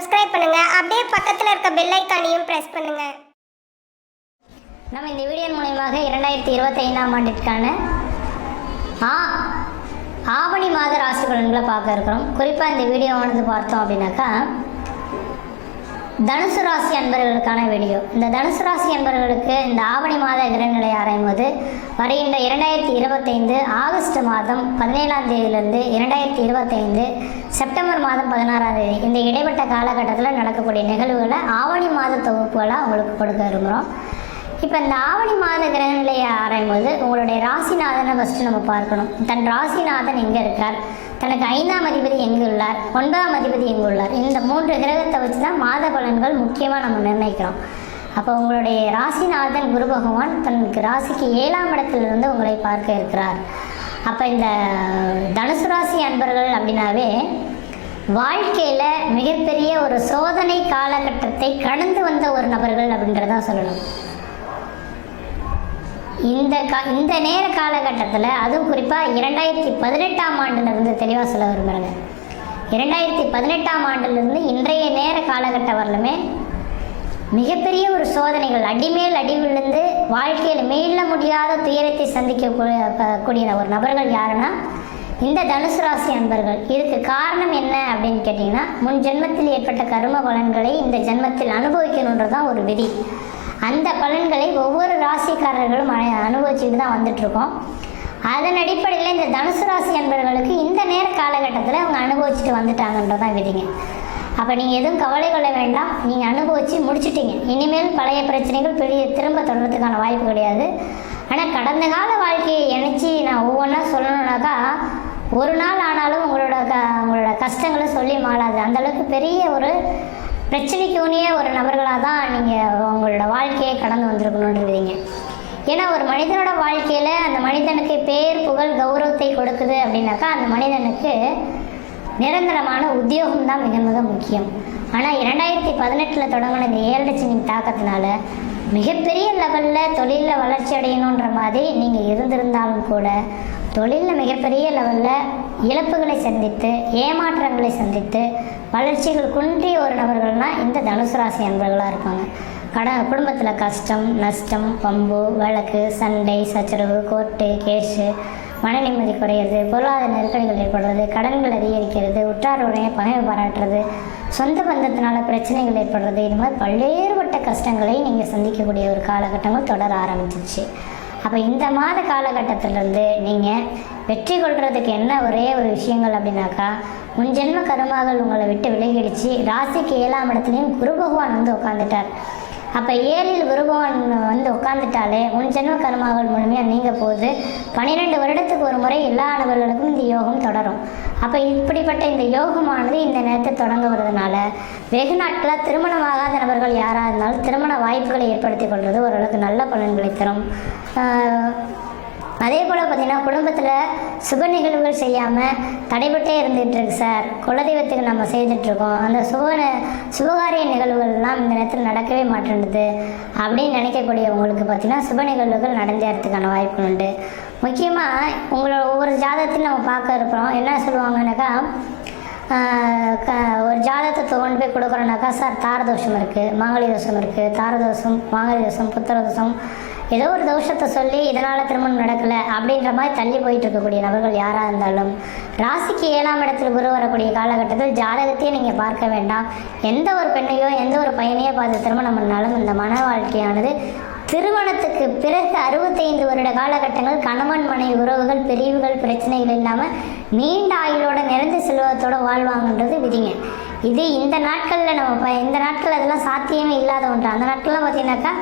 Subscribe பண்ணுங்க. அப்படியே பக்கத்துல இருக்க பெல் ஐகானையும் பிரஸ் பண்ணுங்க. நம்ம இந்த வீடியோ மூலமாக 2025ஆம் ஆண்டிற்கான ஆவணி மாத ராசி பலன்களை பார்க்க இருக்கிறோம். குறிப்பாக இந்த வீடியோவானது பார்த்தோம் அப்படின்னாக்கா தனுசு ராசி அன்பர்களுக்கான வீடியோ. இந்த தனுசு ராசி அன்பர்களுக்கு இந்த ஆவணி மாத கிரகநிலை ஆராயும் போது வருகின்ற 2025 ஆகஸ்ட் மாதம் 17ஆம் தேதியிலிருந்து 2025 செப்டம்பர் மாதம் 16ஆம் தேதி இந்த இடைப்பட்ட காலகட்டத்தில் நடக்கக்கூடிய நிகழ்வுகளை ஆவணி மாத தொகுப்புகளாக உங்களுக்கு கொடுக்க இருக்கிறோம். இப்போ இந்த ஆவணி மாத கிரகநிலையை ஆராயும் போது உங்களுடைய ராசிநாதனை ஃபஸ்ட்டு நம்ம பார்க்கணும். தன் ராசிநாதன் எங்கே இருக்கார், தனக்கு 5ஆம் அதிபதி எங்கு உள்ளார், 9ஆம் அதிபதி எங்கு உள்ளார், இந்த 3 கிரகத்தை வச்சு தான் மாத பலன்கள் முக்கியமாக நம்ம நிர்ணயிக்கிறோம். அப்போ உங்களுடைய ராசிநாதன் குரு பகவான் தனக்கு ராசிக்கு 7ஆம் இடத்திலிருந்து உங்களை பார்க்க இருக்கிறார். அப்போ இந்த தனுசு ராசி அன்பர்கள் அப்படின்னாவே வாழ்க்கையில் மிகப்பெரிய ஒரு சோதனை காலகட்டத்தை கடந்து வந்த ஒரு நபர்கள் அப்படின்றதான் சொல்லணும். இந்த நேர காலகட்டத்தில் அதுவும் குறிப்பாக 2018ஆம் ஆண்டிலிருந்து தெளிவாக சொல்ல விரும்புகிறேங்க. 2018ஆம் ஆண்டிலிருந்து இன்றைய நேர காலகட்டம் வரலுமே மிகப்பெரிய ஒரு சோதனைகள் அடிமேல் அடி விழுந்து வாழ்க்கையில் மீள முடியாத துயரத்தை சந்திக்கக்கூடிய ஒரு நபர்கள் யாருன்னா இந்த தனுசு ராசி அன்பர்கள். இதுக்கு காரணம் என்ன அப்படின்னு கேட்டிங்கன்னா, முன் ஜென்மத்தில் ஏற்பட்ட கர்ம பலன்களை இந்த ஜென்மத்தில் அனுபவிக்கணுன்றதான் ஒரு விதி. அந்த பலன்களை ஒவ்வொரு ராசிக்காரர்களும் அனுபவிச்சுட்டு தான் வந்துட்ருக்கோம். அதன் அடிப்படையில் இந்த தனுசு ராசி அன்பர்களுக்கு இந்த நேர காலகட்டத்தில் அவங்க அனுபவிச்சுட்டு வந்துட்டாங்கன்றதான் விதிங்க. அப்போ நீங்கள் எதுவும் கவலை கொள்ள வேண்டாம், நீங்கள் அனுபவித்து முடிச்சுட்டீங்க. இனிமேல் பழைய பிரச்சனைகள் திரும்ப தொடர்றதுக்கான வாய்ப்பு கிடையாது. ஆனால் கடந்த கால வாழ்க்கையை இணைச்சி நான் ஒவ்வொன்றா சொல்லணுன்னாக்கா ஒரு நாள் ஆனாலும் உங்களோட கஷ்டங்களை சொல்லி மாளாது. அந்தளவுக்கு பெரிய ஒரு பிரச்சனைக்குரிய ஒரு நபர்களாக தான் நீங்கள் உங்களோட வாழ்க்கையை கடந்து வந்திருக்கணுன்றீங்க. ஏன்னா ஒரு மனிதனோட வாழ்க்கையில் அந்த மனிதனுக்கு பேர் புகழ் கௌரவத்தை கொடுக்குது அப்படின்னாக்கா அந்த மனிதனுக்கு நிரந்தரமான உத்தியோகம் தான் மிக மிக முக்கியம். ஆனால் 2018 தொடங்கின இந்த 7 சனி தாக்கத்தினால மிகப்பெரிய லெவலில் தொழிலில் வளர்ச்சி அடையணுன்ற மாதிரி நீங்கள் இருந்திருந்தாலும் கூட தொழிலில் மிகப்பெரிய லெவலில் இழப்புகளை சந்தித்து ஏமாற்றங்களை சந்தித்து வளர்ச்சிகள் குன்றிய ஒரு நபர்கள்னால் இந்த தனுசு ராசி அன்பர்களாக இருப்பாங்க. குடும்பத்தில் கஷ்டம் நஷ்டம் பம்பு வழக்கு சண்டை சச்சரவு கோர்ட்டு கேஸு மன நிம்மதி குறையிறது, பொருளாதார நெருக்கடிகள் ஏற்படுறது, கடன்கள் அதிகரிக்கிறது, உற்றார் உடனே பகைமை பாராட்டுறது, சொந்த பந்தத்தினால பிரச்சனைகள் ஏற்படுறது, இது மாதிரி பல்வேறுபட்ட கஷ்டங்களை நீங்கள் சந்திக்கக்கூடிய ஒரு காலகட்டங்கள் தொடர ஆரம்பிச்சிருச்சு. அப்போ இந்த மாத காலகட்டத்திலேருந்து நீங்கள் வெற்றி கொள்கிறதுக்கு என்ன ஒரே ஒரு விஷயங்கள் அப்படின்னாக்கா முன்ஜென்ம கருமாகள் உங்களை விட்டு விலகிடுச்சு. ராசிக்கு 7ஆம் இடத்துலையும் குரு பகவான் வந்து உட்காந்துட்டார். அப்போ 7இல் குரு பகவான் வந்து உட்காந்துட்டாலே முன்ஜென்ம கர்மாக்கள் முழுமையாக நீங்க போகுது. 12 வருடத்துக்கு ஒரு முறை எல்லா நபர்களுக்கும் இந்த யோகம் தொடரும். அப்போ இப்படிப்பட்ட இந்த யோகமானது இந்த நேரத்தை தொடங்க வருதுனால வெகு நாட்களாக திருமணமாகாத நபர்கள் யாராக இருந்தாலும் திருமண வாய்ப்புகளை ஏற்படுத்தி கொள்வது ஓரளவுக்கு நல்ல பலன்களை தரும். அதே போல் பார்த்திங்கன்னா குடும்பத்தில் சுப நிகழ்வுகள் செய்யாமல் தடைபட்டே இருந்துகிட்டு இருக்கு சார், குலதெய்வத்துக்கு நம்ம செய்துட்ருக்கோம், அந்த சுபகாரிய நிகழ்வுகள்லாம் இந்த நேரத்தில் நடக்கவே மாட்டேன்னுது அப்படின்னு நினைக்கக்கூடியவங்களுக்கு பார்த்திங்கன்னா சுப நிகழ்வுகள் நடந்தேறதுக்கான வாய்ப்பு உண்டு. முக்கியமாக உங்களோட ஒவ்வொரு ஜாதகத்தையும் நம்ம பார்க்க இருக்கிறோம். என்ன சொல்லுவாங்கன்னாக்கா ஒரு ஜாதகத்தை கொண்டு போய் கொடுக்குறோன்னாக்கா சார் தாரதோஷம் இருக்குது, மாங்கலி தோஷம் இருக்குது, தாரதோஷம் மாங்கலி தோஷம் புத்திரதோஷம் ஏதோ ஒரு தோஷத்தை சொல்லி இதனால் திருமணம் நடக்கலை அப்படின்ற மாதிரி தள்ளி போயிட்டு இருக்கக்கூடிய நபர்கள் யாராக இருந்தாலும் ராசிக்கு 7ஆம் இடத்துல குரு வரக்கூடிய காலகட்டத்தில் ஜாதகத்தையே நீங்கள் பார்க்க வேண்டாம். எந்த ஒரு பெண்ணையோ எந்த ஒரு பையனையோ பார்த்து திருமணம் பண்ணாலும் இந்த மன வாழ்க்கையானது திருமணத்துக்கு பிறகு 65 வருட காலகட்டங்கள் கணவன் மனைவி உறவுகள் பிரிவுகள் பிரச்சனைகள் இல்லாமல் நீண்ட ஆயுளோட நிறைந்த செல்வத்தோடு வாழ்வாங்கன்றது விதிங்க. இது இந்த நாட்களில் இந்த நாட்கள் அதெல்லாம் சாத்தியமே இல்லாத ஒன்று. அந்த நாட்கள்லாம் பார்த்தீங்கன்னாக்கா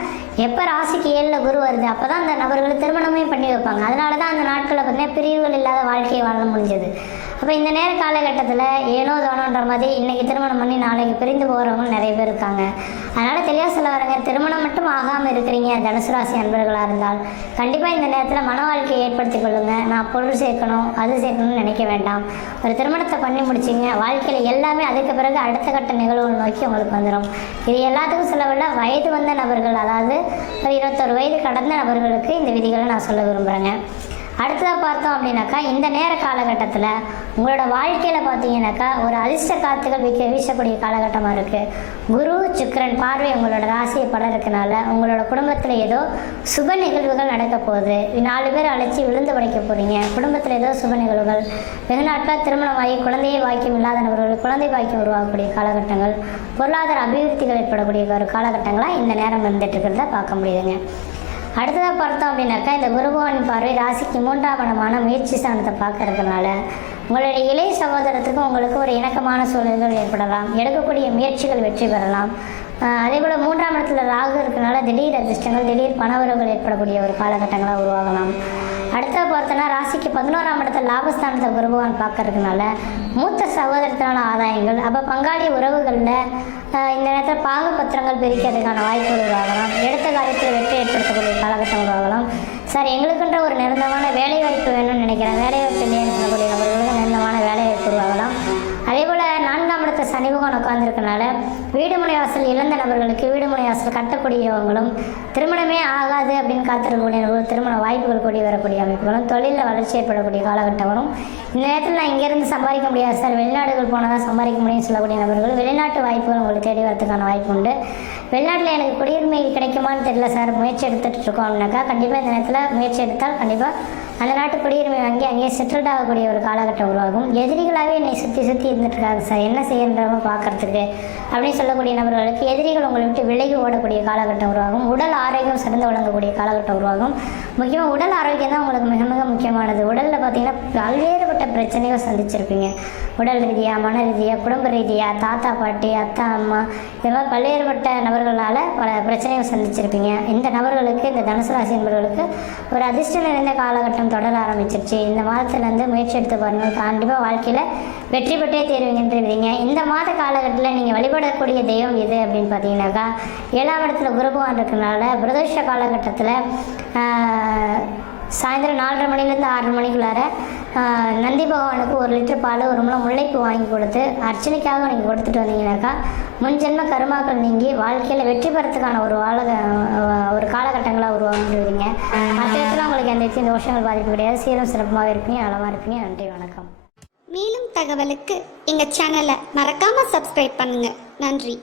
எப்போ ராசிக்கு 7ல் குரு வருது அப்போ தான் அந்த நபர்கள் திருமணமே பண்ணி வைப்பாங்க. அதனால தான் அந்த நாட்களில் பார்த்தீங்கன்னா பிரிவுகள் இல்லாத வாழ்க்கையை வாழ முடிஞ்சது. அப்போ இந்த நேர காலகட்டத்தில் ஏனோ தோணுன்ற மாதிரி இன்றைக்கி திருமணம் பண்ணி நாளைக்கு பிரிந்து போகிறவங்க நிறைய பேர் இருக்காங்க. அதனால் தெளிவாக சொல்ல வரங்க, திருமணம் மட்டும் ஆகாமல் இருக்கிறீங்க தனுசு ராசி அன்பர்களாக இருந்தால் கண்டிப்பாக இந்த நேரத்தில் மன வாழ்க்கையை ஏற்படுத்தி கொள்ளுங்கள். நான் பொருள் சேர்க்கணும் அது சேர்க்கணும்னு நினைக்க வேண்டாம். ஒரு திருமணத்தை பண்ணி முடிச்சிங்க, வாழ்க்கையில் எல்லாமே அதுக்கு பிறகு அடுத்த கட்ட நிகழ்வுகள் நோக்கி உங்களுக்கு வந்துடும். இது எல்லாத்துக்கும் சொல்லவில்லை, வயது வந்த நபர்கள், அதாவது ஒரு 21 வயது கடந்த நபர்களுக்கு இந்த விதிகளை நான் சொல்ல விரும்புகிறேங்க. அடுத்ததாக பார்த்தோம் அப்படின்னாக்கா இந்த நேர காலகட்டத்தில் உங்களோட வாழ்க்கையில் பார்த்தீங்கன்னாக்கா ஒரு அதிர்ஷ்ட காத்துகள் வீசக்கூடிய காலகட்டமாக இருக்குது. குரு சுக்கிரன் பார்வை உங்களோட ராசியை பட இருக்கனால உங்களோட குடும்பத்தில் ஏதோ சுப நிகழ்வுகள் நடக்க போகுது. 4 பேர் அழைச்சி விழுந்து படைக்க போகிறீங்க. குடும்பத்தில் ஏதோ சுப நிகழ்வுகள், வெகு நாட்களாக திருமணமாகி குழந்தையே பாக்கியம் இல்லாத நபர்கள் குழந்தை பாக்கியம் உருவாகக்கூடிய காலகட்டங்கள், பொருளாதார அபிவிருத்திகள் ஏற்படக்கூடிய ஒரு காலகட்டங்களாக இந்த நேரம் வந்துட்டு இருக்கிறத பார்க்க முடியுதுங்க. அடுத்ததாக பார்த்தோம் அப்படின்னாக்கா இந்த குருபகவான் பார்வை ராசிக்கு 3ஆம் இடமான முயற்சி ஸ்தானத்தை பார்க்கறதுனால உங்களுடைய இளைய சகோதரத்துக்கும் உங்களுக்கு ஒரு இணக்கமான சூழல்கள் ஏற்படலாம். எடுக்கக்கூடிய முயற்சிகள் வெற்றி பெறலாம். அதேபோல் 3ஆம் இடத்துல ராகு இருக்கிறனால திடீர் அதிர்ஷ்டங்கள், திடீர் பணவரவுகள் ஏற்படக்கூடிய ஒரு காலகட்டங்களாக உருவாகலாம். அடுத்த பார்த்தோன்னா ராசிக்கு 11ஆம் இடத்துல லாபஸ்தானத்தை குருபகவான் பார்க்கறதுனால மூத்த சகோதரத்தினான ஆதாயங்கள், அப்போ பங்காளி உறவுகளில் இந்த நேரத்தில் பாகப்பத்திரங்கள் பிரிக்கிறதுக்கான வாய்ப்புகள் உருவாகலாம். எடுத்த காரியத்தில் வெற்றி ஏற்படுத்தக்கூடிய காலகட்டம் உருவாகலாம். சார் எங்களுக்குன்ற ஒரு நிரந்தரமான வேலைவாய்ப்பு வேணும்னு நினைக்கிறேன், வேலைவாய்ப்பு இல்லைன்னு சொல்லக்கூடிய நபர்களுக்கு நிரந்தரமான வேலைவாய்ப்பு உருவாகலாம். அதேபோல் 4ஆம் இடத்தை சனி பகவான் உட்கார்ந்துருக்கனால வீடுமனை வாசல் இழந்த நபர்களுக்கு வீடுமனை வாசல் கட்டக்கூடியவங்களும், திருமணமே ஆகாது அப்படின்னு காத்திருக்கக்கூடிய திருமண வாய்ப்புகள் கூடி வரக்கூடிய அமைப்புகளும், தொழிலில் வளர்ச்சி ஏற்படக்கூடிய காலகட்டம் வரும். இந்த நேரத்தில் நான் இங்கேருந்து சம்பாதிக்க முடியாது சார், வெளிநாடுகள் போனால் தான் சம்பாதிக்க முடியும்னு சொல்லக்கூடிய நபர்கள் வெளிநாட்டு வாய்ப்புகள் உங்களுக்கு தேடி வரதுக்கான வாய்ப்பு உண்டு. வெளிநாட்டில் எனக்கு குடியுரிமை கிடைக்குமான்னு தெரியல சார், முயற்சி எடுத்துகிட்டு இருக்கோம் அப்படின்னாக்கா கண்டிப்பாக இந்த நேரத்தில் முயற்சி எடுத்தால் கண்டிப்பாக அந்த நாட்டு குடியுரிமை வாங்கி அங்கேயே செட்டில்ட் ஆகக்கூடிய ஒரு காலகட்டம் உருவாகும். எதிரிகளாகவே என்னை சுற்றி இருந்துட்டுருக்காங்க சார், என்ன செய்யன்றவங்க பார்க்குறதுக்கு அப்படின்னு சொல்லக்கூடிய நபர்களுக்கு எதிரிகள் உங்களை விட்டு விலகி ஓடக்கூடிய காலகட்டம் உருவாகும். உடல் ஆரோக்கியம் சிறந்து வழங்கக்கூடிய காலகட்டம் உருவாகும். முக்கியமாக உடல் ஆரோக்கியம் தான் உங்களுக்கு மிக மிக முக்கியமானது. உடலில் பார்த்தீங்கன்னா பல்வேறுபட்ட பிரச்சனைகள் சந்திச்சிருப்பீங்க. உடல் ரீதியாக, மன ரீதியாக, குடும்ப ரீதியாக, தாத்தா பாட்டி, அத்தா அம்மா, இது மாதிரி பல்வேறுபட்ட நபர்களால் பல பிரச்சனைகள் சந்திச்சிருப்பீங்க. இந்த நபர்களுக்கு, இந்த தனுசு ராசி என்பவர்களுக்கு ஒரு அதிர்ஷ்டம் நிறைந்த காலகட்டம் தொடர ஆரம்பிச்சிருச்சு. இந்த மாதத்துலேருந்து முயற்சி எடுத்து பாருங்கள், கண்டிப்பாக வாழ்க்கையில் வெற்றி பெற்றே தேர்வுகின்றீங்க. இந்த மாத காலகட்டத்தில் நீங்கள் வழிபடக்கூடிய தெய்வம் எது அப்படின்னு பார்த்தீங்கன்னாக்கா 7ஆம் இடத்துல குருபகவான் இருக்கிறதுனால பிரதோஷ காலகட்டத்தில் சாயந்தரம் 4:30 மணிலேருந்து 6 மணிக்குள்ளார நந்தி பகவானுக்கு 1 லிட்டர் பால், 1 முழம் முல்லைப்பூ வாங்கி கொடுத்து அர்ச்சனைக்காக நீங்கள் கொடுத்துட்டு வந்தீங்கன்னாக்கா முன்ஜென்ம கருமாக்கள் நீங்கி வாழ்க்கையில் வெற்றி பெறத்துக்கான ஒரு காலகட்டங்களாக உருவாகிடுவீங்க. மற்ற இடத்துல உங்களுக்கு எந்த தோஷங்கள் பாதிப்பு கிடையாது. சீரும் சிறப்பாக இருப்பீங்க, நலமாக இருப்பீங்க. நன்றி, வணக்கம். மேலும் தகவலுக்கு எங்கள் சேனலை மறக்காமல் சப்ஸ்கிரைப் பண்ணுங்கள். நன்றி.